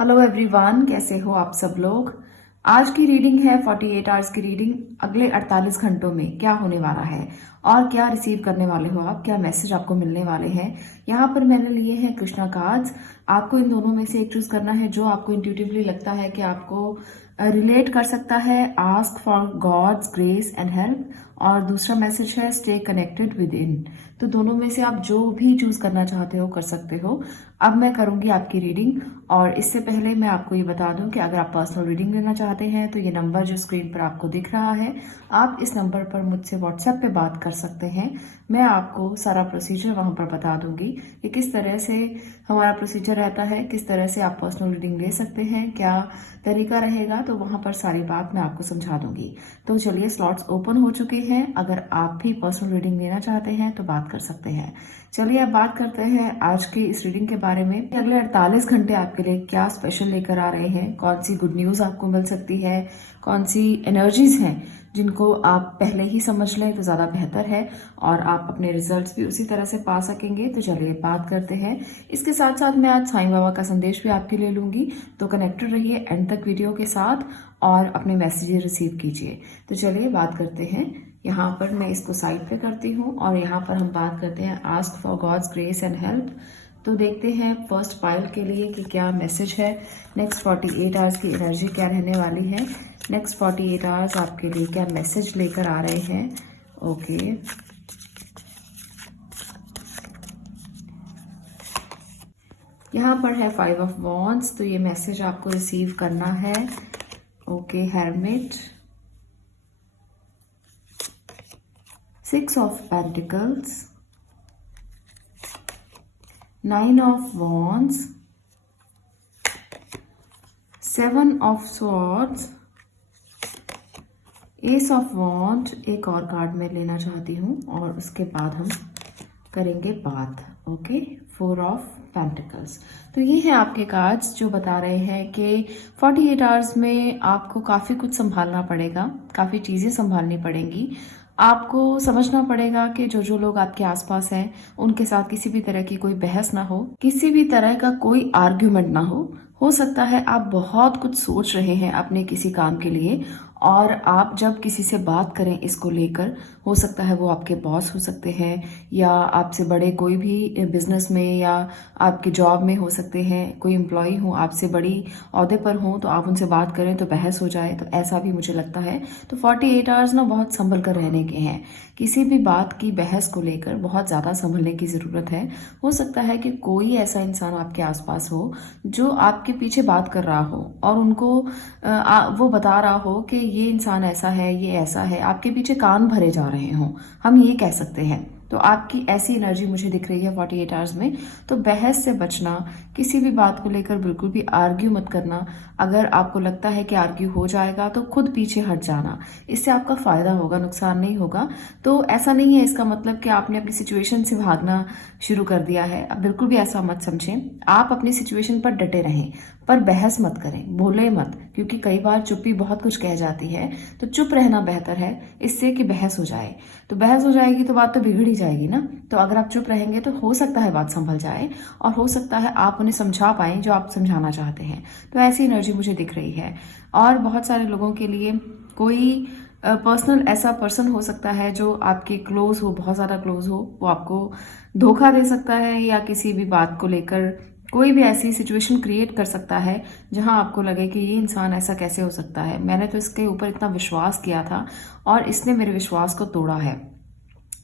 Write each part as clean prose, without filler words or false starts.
Hello everyone, कैसे हो आप सब लोग। आज की रीडिंग है 48 आवर्स की रीडिंग। अगले 48 घंटों में क्या होने वाला है और क्या रिसीव करने वाले हो आप, क्या मैसेज आपको मिलने वाले हैं। यहाँ पर मैंने लिए हैं कृष्णा कार्ड्स। आपको इन दोनों में से एक चूज करना है जो आपको इंट्यूटिवली लगता है कि आपको रिलेट कर सकता है। Ask for God's grace and help, और दूसरा मैसेज है स्टे कनेक्टेड विद इन। तो दोनों में से आप जो भी चूज करना चाहते हो कर सकते हो। अब मैं करूंगी आपकी रीडिंग, और इससे पहले मैं आपको ये बता दूं कि अगर आप पर्सनल रीडिंग लेना चाहते हैं तो ये नंबर जो स्क्रीन पर आपको दिख रहा है, आप इस नंबर पर मुझसे व्हाट्सएप पे बात कर सकते हैं। मैं आपको सारा प्रोसीजर वहां पर बता दूंगी कि किस तरह से हमारा प्रोसीजर रहता है, किस तरह से आप पर्सनल रीडिंग ले सकते हैं, क्या तरीका रहेगा, तो वहां पर सारी बात मैं आपको समझा दूंगी। तो चलिए, स्लॉट्स ओपन हो चुके हैं। अगर आप भी पर्सनल रीडिंग लेना चाहते हैं तो बात कर सकते हैं। चलिए अब बात करते हैं आज की इस रीडिंग के बारे में। अगले 48 घंटे आपके लिए क्या स्पेशल लेकर आ रहे हैं, कौन सी गुड न्यूज आपको मिल सकती है, कौन सी एनर्जीज हैं जिनको आप पहले ही समझ लें तो ज्यादा बेहतर है और आप अपने रिजल्ट्स भी उसी तरह से पा सकेंगे। तो चलिए बात करते हैं। इसके साथ साथ मैं आज साईं बाबा का संदेश भी आपके लिए लूंगी, तो कनेक्टेड रहिए एंड तक वीडियो के साथ और अपने मैसेजेस रिसीव कीजिए। तो चलिए बात करते हैं। यहाँ पर मैं इसको साइड पे करती हूँ और यहाँ पर हम बात करते हैं ask for God's grace and help. तो देखते हैं फर्स्ट पाइल के लिए कि क्या मैसेज है। नेक्स्ट 48 आवर्स की एनर्जी क्या रहने वाली है। नेक्स्ट 48 आवर्स आपके लिए क्या मैसेज लेकर आ रहे हैं। ओके, यहाँ पर है 5 ऑफ वॉन्ड्स, तो ये मैसेज आपको रिसीव करना है। Okay, hermit, 6 of pentacles, 9 of wands, 7 of swords, ace of wand. एक और कार्ड मैं लेना चाहती हूँ और उसके बाद हम करेंगे बात। Okay, 4 of pentacles. तो ये है आपके कार्ड्स जो बता रहे हैं कि 48 आवर्स में आपको काफ़ी कुछ संभालना पड़ेगा, काफ़ी चीज़ें संभालनी पड़ेंगी। आपको समझना पड़ेगा कि जो जो लोग आपके आसपास हैं उनके साथ किसी भी तरह की कोई बहस ना हो, किसी भी तरह का कोई आर्ग्यूमेंट ना हो सकता है आप बहुत कुछ सोच रहे हैं अपने किसी काम के लिए, और आप जब किसी से बात करें इसको लेकर, हो सकता है वो आपके बॉस हो सकते हैं या आपसे बड़े कोई भी बिजनेस में या आपके जॉब में हो सकते हैं, कोई एम्प्लॉय हो आपसे बड़ी ओहदे पर हो, तो आप उनसे बात करें तो बहस हो जाए। तो ऐसा भी मुझे लगता है। तो 48 आवर्स ना बहुत संभल कर रहने के हैं। किसी भी बात की बहस को लेकर बहुत ज़्यादा संभलने की ज़रूरत है। हो सकता है कि कोई ऐसा इंसान आपके आसपास हो जो आपके पीछे बात कर रहा हो और उनको वो बता रहा हो कि ये इंसान ऐसा है, ये ऐसा है, आपके पीछे कान भरे जा रहे हों, हम ये कह सकते हैं। तो आपकी ऐसी एनर्जी मुझे दिख रही है 48 आवर्स में। तो बहस से बचना, किसी भी बात को लेकर बिल्कुल भी आर्ग्यू मत करना। अगर आपको लगता है कि आर्ग्यू हो जाएगा तो खुद पीछे हट जाना, इससे आपका फायदा होगा, नुकसान नहीं होगा। तो ऐसा नहीं है इसका मतलब कि आपने अपनी सिचुएशन से भागना शुरू कर दिया है, अब बिल्कुल भी ऐसा मत समझें। आप अपनी सिचुएशन पर डटे रहें, पर बहस मत करें, बोले मत, क्योंकि कई बार चुप्पी बहुत कुछ कह जाती है। तो चुप रहना बेहतर है इससे कि बहस हो जाए। तो बहस हो जाएगी तो बात तो बिगड़ ही जाएगी ना। तो अगर आप चुप रहेंगे तो हो सकता है बात संभल जाए और हो सकता है आप उन्हें समझा पाए जो आप समझाना चाहते हैं। तो ऐसी एनर्जी मुझे दिख रही है। और बहुत सारे लोगों के लिए कोई पर्सनल ऐसा पर्सन हो सकता है जो आपके क्लोज हो, बहुत ज़्यादा क्लोज हो, वो आपको धोखा दे सकता है या किसी भी बात को लेकर कोई भी ऐसी सिचुएशन क्रिएट कर सकता है जहां आपको लगे कि ये इंसान ऐसा कैसे हो सकता है, मैंने तो इसके ऊपर इतना विश्वास किया था और इसने मेरे विश्वास को तोड़ा है।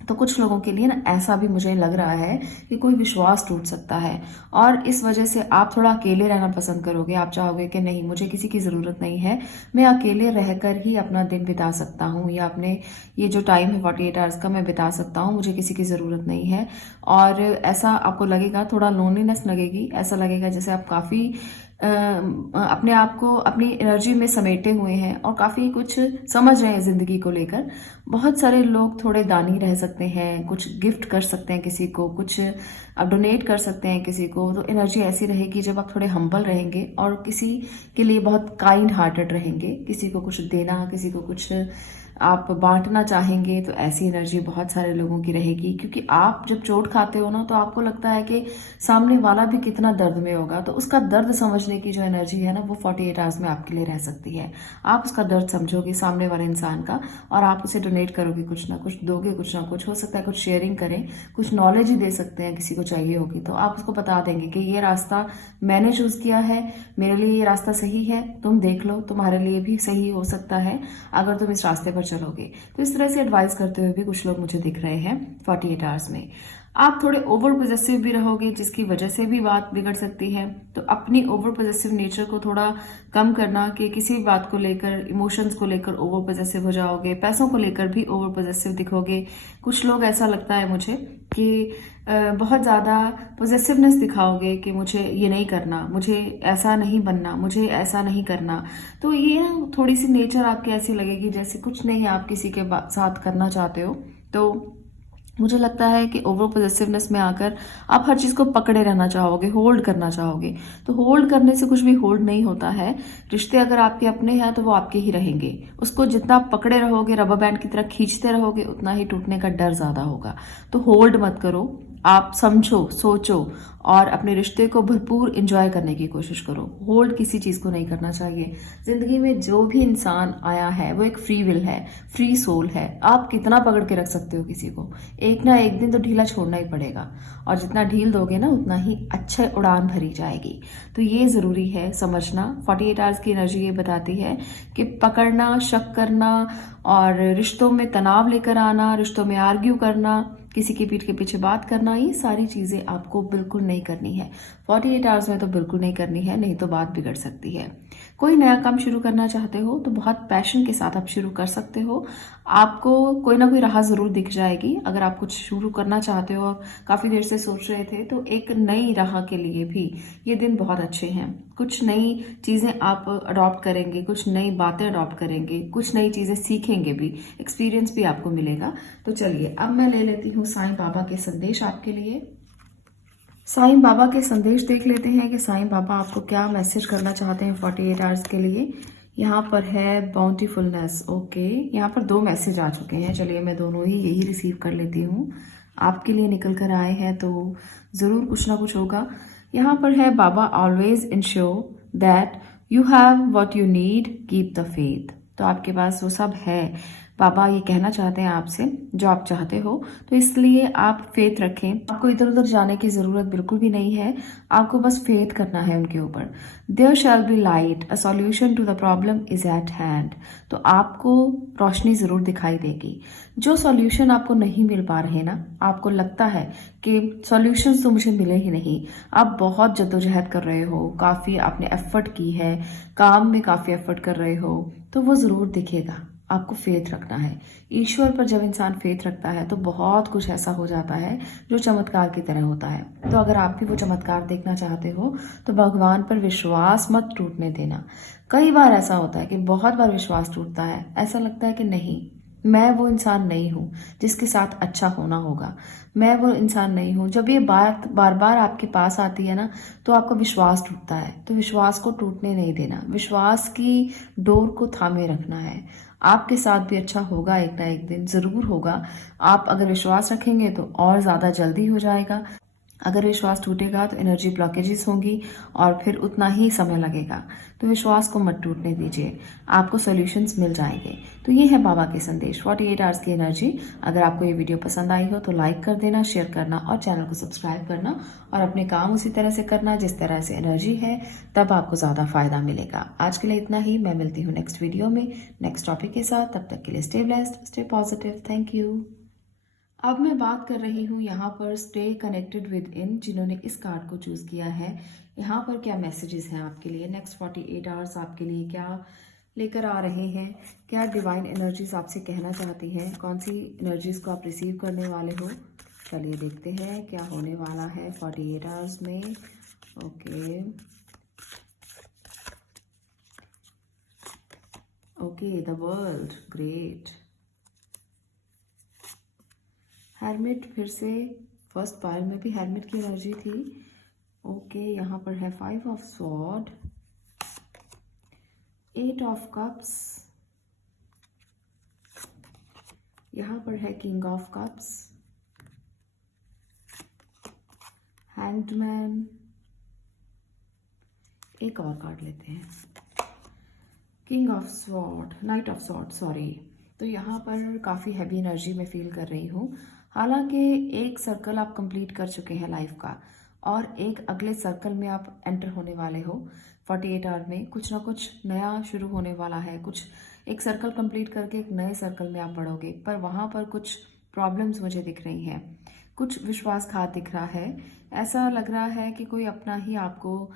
तो कुछ लोगों के लिए ना ऐसा भी मुझे लग रहा है कि कोई विश्वास टूट सकता है और इस वजह से आप थोड़ा अकेले रहना पसंद करोगे। आप चाहोगे कि नहीं, मुझे किसी की ज़रूरत नहीं है, मैं अकेले रहकर ही अपना दिन बिता सकता हूँ या अपने ये जो टाइम है 48 आवर्स का मैं बिता सकता हूँ, मुझे किसी की ज़रूरत नहीं है। और ऐसा आपको लगेगा, थोड़ा लोनलीनेस लगेगी, ऐसा लगेगा जैसे आप काफ़ी अपने आप को अपनी एनर्जी में समेटे हुए हैं और काफ़ी कुछ समझ रहे हैं ज़िंदगी को लेकर। बहुत सारे लोग थोड़े दानी रह सकते हैं, कुछ गिफ्ट कर सकते हैं किसी को, कुछ आप डोनेट कर सकते हैं किसी को। तो एनर्जी ऐसी रहेगी जब आप थोड़े हम्बल रहेंगे और किसी के लिए बहुत काइंड हार्टेड रहेंगे, किसी को कुछ देना, किसी को कुछ आप बांटना चाहेंगे तो ऐसी एनर्जी बहुत सारे लोगों की रहेगी, क्योंकि आप जब चोट खाते हो ना तो आपको लगता है कि सामने वाला भी कितना दर्द में होगा, तो उसका दर्द समझने की जो एनर्जी है ना वो 48 आवर्स में आपके लिए रह सकती है। आप उसका दर्द समझोगे सामने वाले इंसान का, और आप उसे डोनेट करोगे, कुछ ना कुछ दोगे, कुछ ना कुछ हो सकता है, कुछ शेयरिंग करें, कुछ नॉलेज ही दे सकते हैं, किसी को चाहिए होगी तो आप उसको बता देंगे कि ये रास्ता मैंने चूज किया है, मेरे लिए ये रास्ता सही है, तुम देख लो, तुम्हारे लिए भी सही हो सकता है अगर तुम इस रास्ते पर चलोगे। तो इस तरह से एडवाइस करते हुए भी कुछ लोग मुझे दिख रहे हैं 48 आवर्स में। आप थोड़े ओवर पोजेसिव भी रहोगे, जिसकी वजह से भी बात बिगड़ सकती है। तो अपनी ओवर पोजेसिव नेचर को थोड़ा कम करना, कि किसी भी बात को लेकर, इमोशंस को लेकर ओवर पोजेसिव हो जाओगे, पैसों को लेकर भी ओवर पोजेसिव दिखोगे। कुछ लोग ऐसा लगता है मुझे कि बहुत ज़्यादा पोजेसिवनेस दिखाओगे कि मुझे ये नहीं करना, मुझे ऐसा नहीं बनना, मुझे ऐसा नहीं करना। तो ये ना थोड़ी सी नेचर आपकी ऐसी लगेगी जैसे कुछ नहीं आप किसी के साथ करना चाहते हो। तो मुझे लगता है कि ओवर पॉजिटिवनेस में आकर आप हर चीज को पकड़े रहना चाहोगे, होल्ड करना चाहोगे। तो होल्ड करने से कुछ भी होल्ड नहीं होता है। रिश्ते अगर आपके अपने हैं तो वो आपके ही रहेंगे। उसको जितना आप पकड़े रहोगे, रबर बैंड की तरह खींचते रहोगे, उतना ही टूटने का डर ज्यादा होगा। तो होल्ड मत करो, आप समझो, सोचो और अपने रिश्ते को भरपूर एंजॉय करने की कोशिश करो। होल्ड किसी चीज को नहीं करना चाहिए। जिंदगी में जो भी इंसान आया है वो एक फ्री विल है, फ्री सोल है। आप कितना पकड़ के रख सकते हो किसी को? एक ना एक दिन तो ढीला छोड़ना ही पड़ेगा, और जितना ढील दोगे ना उतना ही अच्छे उड़ान भरी जाएगी। तो ये जरूरी है समझना। 48 आवर्स की एनर्जी ये बताती है कि पकड़ना, शक करना और रिश्तों में तनाव लेकर आना, रिश्तों में आर्ग्यू करना, किसी की पीठ के पीछे बात करना, ये सारी चीजें आपको बिल्कुल नहीं करनी है। 48 आवर्स में तो बिल्कुल नहीं करनी है, नहीं तो बात बिगड़ सकती है। कोई नया काम शुरू करना चाहते हो तो बहुत पैशन के साथ आप शुरू कर सकते हो। आपको कोई ना कोई राह जरूर दिख जाएगी। अगर आप कुछ शुरू करना चाहते हो और काफी देर से सोच रहे थे, तो एक नई राह के लिए भी ये दिन बहुत अच्छे हैं। कुछ नई चीजें आप अडॉप्ट करेंगे, कुछ नई बातें अडॉप्ट करेंगे, कुछ नई चीजें सीखेंगे भी, एक्सपीरियंस भी आपको मिलेगा। तो चलिए अब मैं ले लेती हूँ साईं बाबा के संदेश आपके लिए। साईं बाबा के संदेश देख लेते हैं कि साईं बाबा आपको क्या मैसेज करना चाहते हैं 48 आवर्स के लिए। यहाँ पर है बाउंटीफुलनेस। ओके, यहाँ पर 2 मैसेज आ चुके हैं। चलिए मैं दोनों ही यही रिसीव कर लेती हूँ। आपके लिए निकल कर आए हैं तो जरूर कुछ ना कुछ होगा। यहाँ पर है बाबा always ensure that you have what you need, keep the faith. तो आपके पास वो सब है। बाबा ये कहना चाहते हैं आपसे जो आप चाहते हो, तो इसलिए आप फेथ रखें। आपको इधर उधर जाने की जरूरत बिल्कुल भी नहीं है। आपको बस फेथ करना है उनके ऊपर। There shall be light, a solution to the problem is at hand. तो आपको रोशनी जरूर दिखाई देगी। जो सॉल्यूशन आपको नहीं मिल पा रहे ना, आपको लगता है कि सॉल्यूशंस तो मुझे मिले ही नहीं, आप बहुत जद्दोजहद कर रहे हो, काफी आपने एफर्ट की है, काम में काफी एफर्ट कर रहे हो, तो वो जरूर दिखेगा। आपको फेथ रखना है ईश्वर पर। जब इंसान फेथ रखता है तो बहुत कुछ ऐसा हो जाता है जो चमत्कार की तरह होता है। तो अगर आप भी वो चमत्कार देखना चाहते हो तो भगवान पर विश्वास मत टूटने देना। कई बार ऐसा होता है कि बहुत बार विश्वास टूटता है, ऐसा लगता है कि नहीं, मैं वो इंसान नहीं हूं जिसके साथ अच्छा होना होगा, मैं वो इंसान नहीं हूं। जब ये बात बार बार आपके पास आती है ना, तो आपका विश्वास टूटता है। तो विश्वास को टूटने नहीं देना, विश्वास की डोर को थामे रखना है। आपके साथ भी अच्छा होगा, एक ना एक दिन जरूर होगा। आप अगर विश्वास रखेंगे तो और ज्यादा जल्दी हो जाएगा। अगर विश्वास टूटेगा तो एनर्जी ब्लॉकेजेस होंगी और फिर उतना ही समय लगेगा। तो विश्वास को मत टूटने दीजिए, आपको सॉल्यूशंस मिल जाएंगे। तो ये है बाबा के संदेश, 48 आवर्स की एनर्जी। अगर आपको ये वीडियो पसंद आई हो तो लाइक कर देना, शेयर करना और चैनल को सब्सक्राइब करना, और अपने काम उसी तरह से करना जिस तरह से एनर्जी है, तब आपको ज्यादा फायदा मिलेगा। आज के लिए इतना ही। मैं मिलती हूँ नेक्स्ट वीडियो में नेक्स्ट टॉपिक के साथ। तब तक के लिए stay blessed, stay positive. Thank you. अब मैं बात कर रही हूँ यहाँ पर स्टे कनेक्टेड विद इन, जिन्होंने इस कार्ड को चूज किया है। यहाँ पर क्या मैसेजेस हैं आपके लिए, नेक्स्ट 48 आवर्स आपके लिए क्या लेकर आ रहे हैं, क्या डिवाइन एनर्जीज आपसे कहना चाहती हैं, कौन सी एनर्जीज को आप रिसीव करने वाले हो। चलिए देखते हैं क्या होने वाला है 48 आवर्स में। Okay okay, the world, great. Helmet, फिर से फर्स्ट पाइल में भी हेलमेट की एनर्जी थी। ओके, यहाँ पर है 5 ऑफ स्वॉर्ड, 8 ऑफ कप्स, यहाँ पर है किंग ऑफ कप्स, हैंगमैन, एक और कार्ड लेते हैं, king of sword, night of sword, sorry. तो यहाँ पर काफ़ी हैवी एनर्जी में फील कर रही हूँ। हालांकि एक सर्कल आप कंप्लीट कर चुके हैं लाइफ का और एक अगले सर्कल में आप एंटर होने वाले हो। 48 आवर में कुछ ना कुछ नया शुरू होने वाला है। कुछ एक सर्कल कंप्लीट करके एक नए सर्कल में आप बढ़ोगे, पर वहाँ पर कुछ प्रॉब्लम्स मुझे दिख रही हैं, कुछ विश्वासघात दिख रहा है। ऐसा लग रहा है कि कोई अपना ही आपको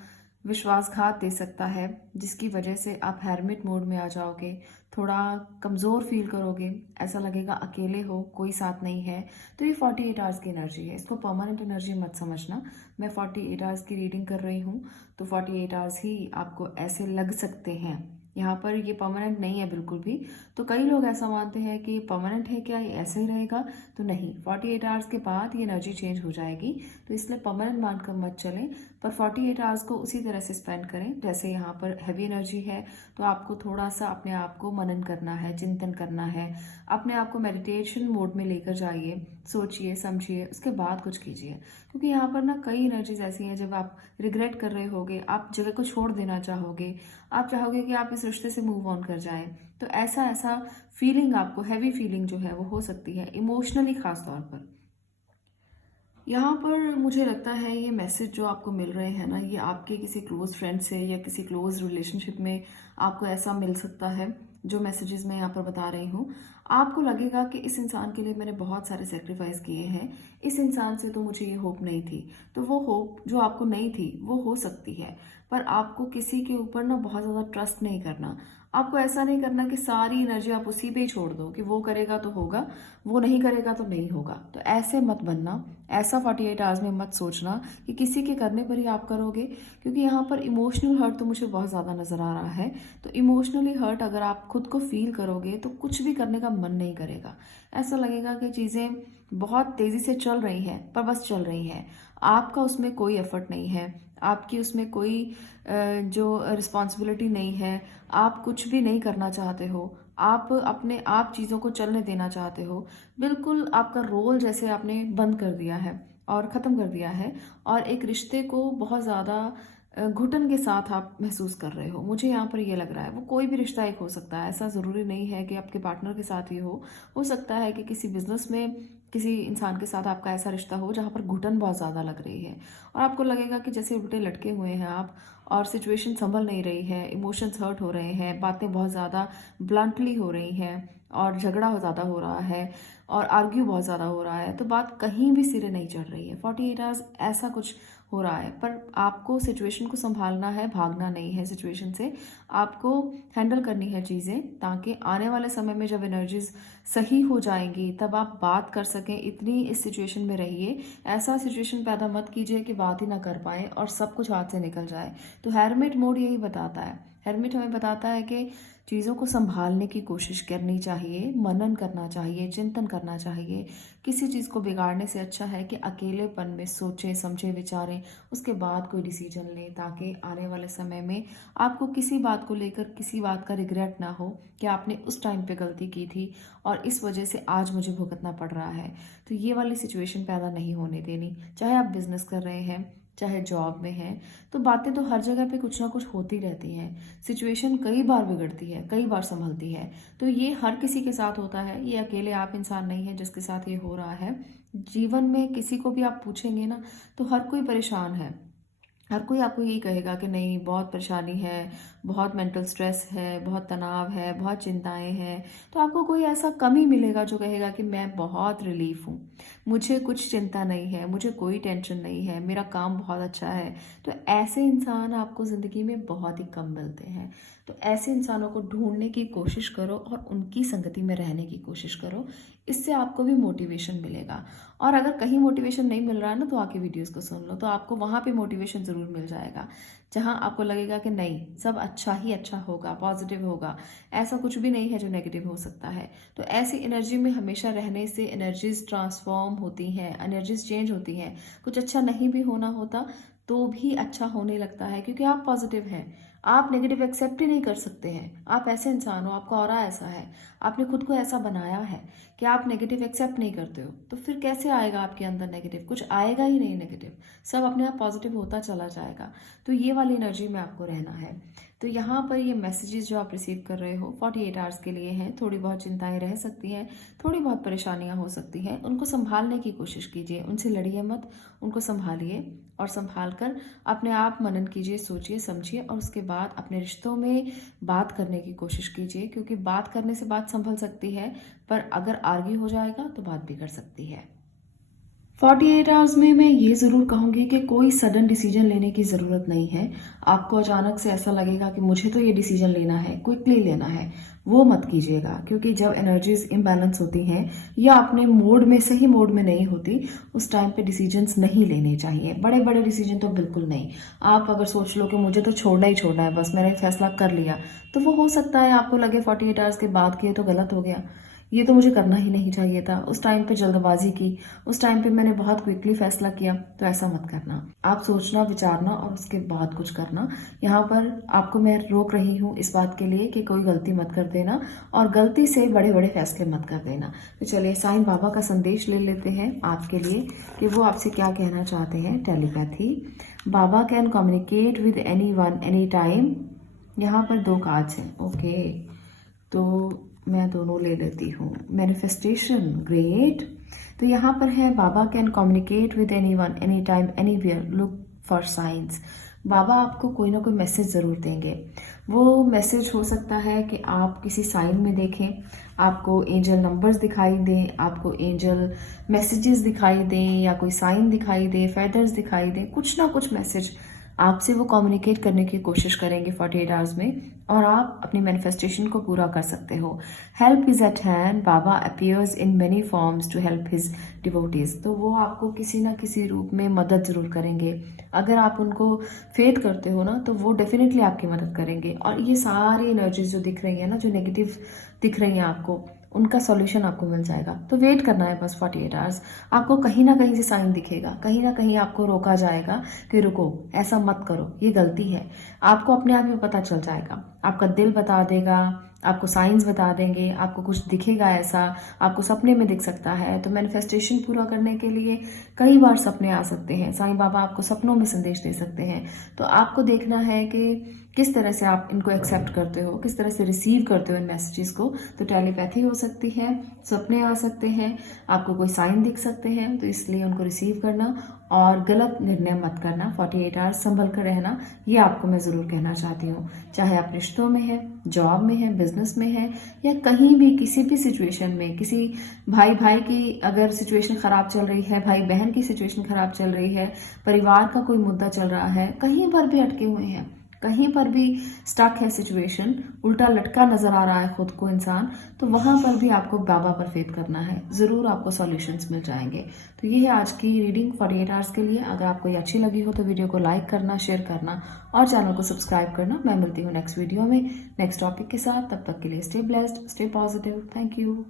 विश्वासघात दे सकता है, जिसकी वजह से आप हैरमिट मोड में आ जाओगे, थोड़ा कमज़ोर फील करोगे, ऐसा लगेगा अकेले हो, कोई साथ नहीं है। तो ये 48 आवर्स की एनर्जी है, इसको परमानेंट एनर्जी मत समझना। मैं 48 आवर्स की रीडिंग कर रही हूँ, तो 48 आवर्स ही आपको ऐसे लग सकते हैं। यहाँ पर ये परमानेंट नहीं है बिल्कुल भी। तो कई लोग ऐसा मानते हैं कि परमानेंट है क्या, ये ऐसे ही रहेगा, तो नहीं, 48 आवर्स के बाद ये एनर्जी चेंज हो जाएगी। तो इसलिए परमानेंट मानकर मत चलें, पर 48 आवर्स को उसी तरह से स्पेंड करें जैसे यहाँ पर हैवी एनर्जी है। तो आपको थोड़ा सा अपने आप को मनन करना है, चिंतन करना है, अपने आप को मेडिटेशन मोड में लेकर जाइए, सोचिए समझिए, उसके बाद कुछ कीजिए। क्योंकि यहाँ पर ना कई एनर्जीज ऐसी हैं, जब आप रिग्रेट कर रहे होगे, आप जगह को छोड़ देना चाहोगे, आप चाहोगे कि आप इस रिश्ते से मूव ऑन कर जाएं, तो ऐसा ऐसा फीलिंग आपको, हैवी फीलिंग जो है वो हो सकती है इमोशनली खास तौर पर। यहाँ पर मुझे लगता है ये मैसेज जो आपको मिल रहे हैं ना, ये आपके किसी क्लोज फ्रेंड से या किसी क्लोज रिलेशनशिप में आपको ऐसा मिल सकता है। जो मैसेजेस मैं यहाँ पर बता रही हूँ, आपको लगेगा कि इस इंसान के लिए मैंने बहुत सारे सेक्रीफाइस किए हैं, इस इंसान से तो मुझे ये होप नहीं थी। तो वो होप जो आपको नहीं थी वो हो सकती है, पर आपको किसी के ऊपर ना बहुत ज़्यादा ट्रस्ट नहीं करना। आपको ऐसा नहीं करना कि सारी एनर्जी आप उसी पे ही छोड़ दो कि वो करेगा तो होगा, वो नहीं करेगा तो नहीं होगा। तो ऐसे मत बनना, ऐसा 48 आवर्स में मत सोचना कि किसी के करने पर ही आप करोगे, क्योंकि यहाँ पर इमोशनल हर्ट तो मुझे बहुत ज़्यादा नज़र आ रहा है। तो इमोशनली हर्ट अगर आप खुद को फील करोगे तो कुछ भी करने का मन नहीं करेगा। ऐसा लगेगा कि चीज़ें बहुत तेज़ी से चल रही हैं, पर बस चल रही हैं, आपका उसमें कोई एफर्ट नहीं है, आपकी उसमें कोई जो रिस्पॉन्सिबिलिटी नहीं है, आप कुछ भी नहीं करना चाहते हो, आप अपने आप चीज़ों को चलने देना चाहते हो। बिल्कुल आपका रोल जैसे आपने बंद कर दिया है और ख़त्म कर दिया है, और एक रिश्ते को बहुत ज़्यादा घुटन के साथ आप महसूस कर रहे हो। मुझे यहाँ पर ये लग रहा है, वो कोई भी रिश्ता एक हो सकता है, ऐसा ज़रूरी नहीं है कि आपके पार्टनर के साथ ही हो सकता है कि किसी बिजनेस में किसी इंसान के साथ आपका ऐसा रिश्ता हो जहाँ पर घुटन बहुत ज़्यादा लग रही है, और आपको लगेगा कि जैसे उल्टे लटके हुए हैं आप, और सिचुएशन संभल नहीं रही है, इमोशंस हर्ट हो रहे हैं, बातें बहुत ज़्यादा ब्लंटली हो रही हैं, और झगड़ा ज़्यादा हो रहा है, और आर्ग्यू बहुत ज़्यादा हो रहा है, तो बात कहीं भी सिरे नहीं चढ़ रही है। 48 आवर्स ऐसा कुछ हो रहा है, पर आपको सिचुएशन को संभालना है, भागना नहीं है सिचुएशन से। आपको हैंडल करनी है चीज़ें, ताकि आने वाले समय में जब एनर्जीज सही हो जाएंगी तब आप बात कर सकें। इतनी इस सिचुएशन में रहिए, ऐसा सिचुएशन पैदा मत कीजिए कि बात ही ना कर पाए और सब कुछ हाथ से निकल जाए। तो हेरमिट मोड यही बताता है। हेरमिट हमें बताता है कि चीज़ों को संभालने की कोशिश करनी चाहिए, मनन करना चाहिए, चिंतन करना चाहिए। किसी चीज़ को बिगाड़ने से अच्छा है कि अकेलेपन में सोचें, समझें, विचारें, उसके बाद कोई डिसीजन लें, ताकि आने वाले समय में आपको किसी बात को लेकर किसी बात का रिग्रेट ना हो कि आपने उस टाइम पे गलती की थी और इस वजह से आज मुझे भुगतना पड़ रहा है। तो ये वाली सिचुएशन पैदा नहीं होने देनी। चाहे आप बिजनेस कर रहे हैं, चाहे जॉब में हैं, तो बातें तो हर जगह पे कुछ ना कुछ होती रहती हैं। सिचुएशन कई बार बिगड़ती है, कई बार संभलती है। तो ये हर किसी के साथ होता है, ये अकेले आप इंसान नहीं है जिसके साथ ये हो रहा है। जीवन में किसी को भी आप पूछेंगे ना, तो हर कोई परेशान है। हर कोई आपको यही कहेगा कि नहीं, बहुत परेशानी है, बहुत मेंटल स्ट्रेस है, बहुत तनाव है, बहुत चिंताएं हैं। तो आपको कोई ऐसा कम ही मिलेगा जो कहेगा कि मैं बहुत रिलीफ हूँ, मुझे कुछ चिंता नहीं है, मुझे कोई टेंशन नहीं है, मेरा काम बहुत अच्छा है। तो ऐसे इंसान आपको ज़िंदगी में बहुत ही कम मिलते हैं। तो ऐसे इंसानों को ढूंढने की कोशिश करो और उनकी संगति में रहने की कोशिश करो। इससे आपको भी मोटिवेशन मिलेगा। और अगर कहीं मोटिवेशन नहीं मिल रहा है ना, तो आके वीडियोस को सुन लो, तो आपको वहाँ पे मोटिवेशन ज़रूर मिल जाएगा, जहाँ आपको लगेगा कि नहीं, सब अच्छा ही अच्छा होगा, पॉजिटिव होगा, ऐसा कुछ भी नहीं है जो नेगेटिव हो सकता है। तो ऐसी एनर्जी में हमेशा रहने से एनर्जीज ट्रांसफॉर्म होती हैं, एनर्जीज चेंज होती हैं। कुछ अच्छा नहीं भी होना होता तो भी अच्छा होने लगता है, क्योंकि आप पॉजिटिव हैं, आप नेगेटिव एक्सेप्ट ही नहीं कर सकते हैं। आप ऐसे इंसान हो, आपका ऑरा ऐसा है, आपने खुद को ऐसा बनाया है कि आप नेगेटिव एक्सेप्ट नहीं करते हो, तो फिर कैसे आएगा आपके अंदर नेगेटिव? कुछ आएगा ही नहीं नेगेटिव, सब अपने आप पॉजिटिव होता चला जाएगा। तो ये वाली एनर्जी में आपको रहना है। तो यहाँ पर ये मैसेजेस जो आप रिसीव कर रहे हो 48 आवर्स के लिए हैं। थोड़ी बहुत चिंताएं रह सकती हैं, थोड़ी बहुत परेशानियां हो सकती हैं, उनको संभालने की कोशिश कीजिए, उनसे लड़िए मत, उनको संभालिए और संभाल कर अपने आप मनन कीजिए, सोचिए, समझिए और उसके बाद अपने रिश्तों में बात करने की कोशिश कीजिए, क्योंकि बात करने से बात संभल सकती है, पर अगर आर्ग्यू हो जाएगा तो बात बिगड़ सकती है। 48 आवर्स में मैं ये ज़रूर कहूँगी कि कोई सडन डिसीजन लेने की ज़रूरत नहीं है। आपको अचानक से ऐसा लगेगा कि मुझे तो ये डिसीजन लेना है, क्विकली लेना है, वो मत कीजिएगा, क्योंकि जब एनर्जीज इम्बैलेंस होती हैं या अपने मोड में, सही मोड में नहीं होती, उस टाइम पे डिसीजंस नहीं लेने चाहिए। बड़े बड़े डिसीजन तो बिल्कुल नहीं। आप अगर सोच लो कि मुझे तो छोड़ना ही छोड़ना है, बस मैंने फैसला कर लिया, तो वो हो सकता है आपको लगे 48 आवर्स के बाद कि ये तो गलत हो गया, ये तो मुझे करना ही नहीं चाहिए था, उस टाइम पे जल्दबाजी की, उस टाइम पे मैंने बहुत क्विकली फैसला किया। तो ऐसा मत करना। आप सोचना, विचारना और उसके बाद कुछ करना। यहाँ पर आपको मैं रोक रही हूँ इस बात के लिए कि कोई गलती मत कर देना और गलती से बड़े बड़े फैसले मत कर देना। तो चलिए साईं बाबा का संदेश ले लेते हैं आपके लिए कि वो आपसे क्या कहना चाहते हैं। Telepathy. Baba can communicate with anyone any time. यहाँ पर 2 कार्ड्स हैं। ओके, तो मैं दोनों ले लेती हूँ। Manifestation, great. तो यहाँ पर है बाबा can communicate with anyone anytime anywhere, look for science. बाबा आपको कोई ना कोई मैसेज ज़रूर देंगे। वो मैसेज हो सकता है कि आप किसी साइन में देखें, आपको एंजल नंबर्स दिखाई दें, आपको एंजल मैसेजेस दिखाई दें या कोई साइन दिखाई दे, फेदर्स दिखाई दें, कुछ ना कुछ मैसेज आपसे वो कम्युनिकेट करने की कोशिश करेंगे 48 आवर्स में और आप अपनी मैनिफेस्टेशन को पूरा कर सकते हो। Help is at hand. Baba appears in many forms to help his devotees. तो वो आपको किसी ना किसी रूप में मदद जरूर करेंगे। अगर आप उनको फेथ करते हो ना, तो वो डेफिनेटली आपकी मदद करेंगे। और ये सारी एनर्जीज जो दिख रही है ना, जो नेगेटिव दिख रही हैं आपको, उनका सॉल्यूशन आपको मिल जाएगा। तो वेट करना है बस 48 आवर्स। आपको कहीं ना कहीं से साइन दिखेगा, कहीं ना कहीं आपको रोका जाएगा कि रुको, ऐसा मत करो, ये गलती है। आपको अपने आप ही पता चल जाएगा, आपका दिल बता देगा, आपको साइंस बता देंगे, आपको कुछ दिखेगा ऐसा, आपको सपने में दिख सकता है। तो मैनिफेस्टेशन पूरा करने के लिए कई बार सपने आ सकते हैं। साईं बाबा आपको सपनों में संदेश दे सकते हैं। तो आपको देखना है कि किस तरह से आप इनको एक्सेप्ट करते हो, किस तरह से रिसीव करते हो इन मैसेजेस को। तो टेलीपैथी हो सकती है, सपने आ सकते हैं, आपको कोई साइन दिख सकते हैं, तो इसलिए उनको रिसीव करना और गलत निर्णय मत करना। 48 आवर्स संभल कर रहना, ये आपको मैं ज़रूर कहना चाहती हूँ। चाहे आप रिश्तों में है, जॉब में है, बिजनेस में है या कहीं भी किसी भी सिचुएशन में, किसी भाई भाई की अगर सिचुएशन ख़राब चल रही है, भाई बहन की सिचुएशन ख़राब चल रही है, परिवार का कोई मुद्दा चल रहा है, कहीं पर भी अटके हुए हैं, कहीं पर भी स्टक है सिचुएशन, उल्टा लटका नजर आ रहा है खुद को इंसान, तो वहां पर भी आपको बाबा पर फेथ करना है, ज़रूर आपको सॉल्यूशंस मिल जाएंगे। तो ये है आज की रीडिंग 48 आवर्स के लिए। अगर आपको ये अच्छी लगी हो तो वीडियो को लाइक करना, शेयर करना और चैनल को सब्सक्राइब करना। मैं मिलती हूँ नेक्स्ट वीडियो में नेक्स्ट टॉपिक के साथ। तब तक के लिए stay blessed, stay positive. Thank you.